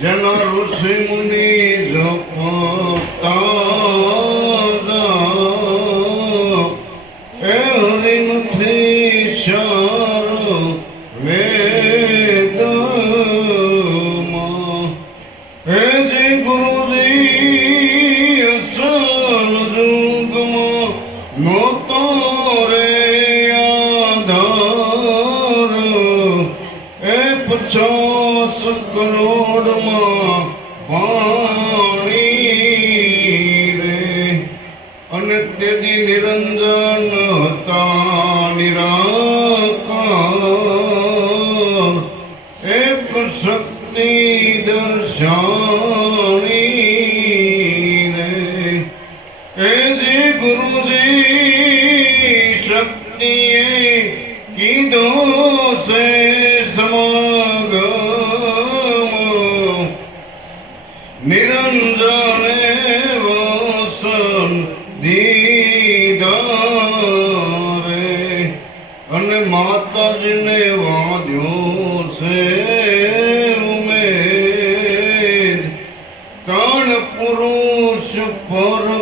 જન ઋષિ મુનિ જપતા એ હરિ નથી શાર વેદમાં. હે જે ગુરુજી અસલ જુગમાં નહોતો પચાસ કરોડમાં પાણી રે. અને તેથી નિરંજન હતા નિરાકાર. એક શક્તિ દર્શાણી રે. એ જે ગુરુજી શક્તિએ કીધો છે અને માતાજીને વાદ્યો છે ઉમેદ. કણ પુરુષ પરગટ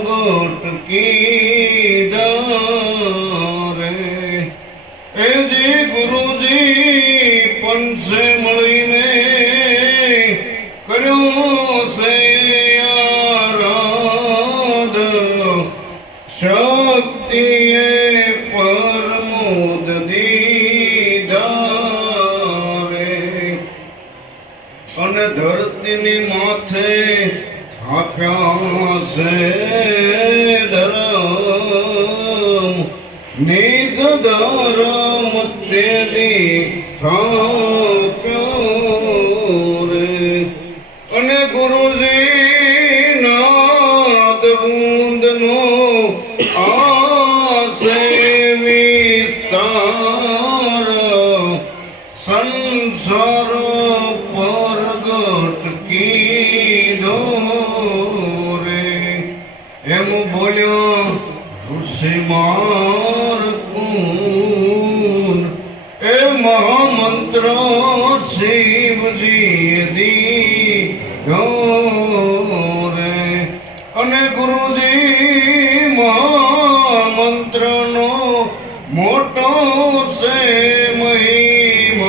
ધરતીની માથે થાપ્યા છે ધરમ. નિજ ધરમ તેની થાપ્યો અને ગુરુજી નાદ બુંદનો આસે વિસ્તાર સંસાર ઋષિ માર કુન એ મહામંત્ર શિવજી દી રે અને ગુરુજી મહામંત્રનો મોટો છે મહિમાય.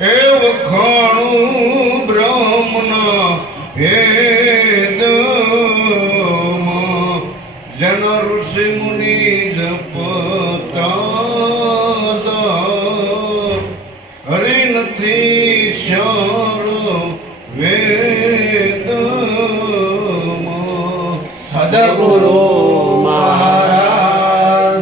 એ વખાણું બ્રહ્મના ભેદમાં જન ઋષિ મુનિ જપતા હરિ નથી શાર વેદ સદગુરુ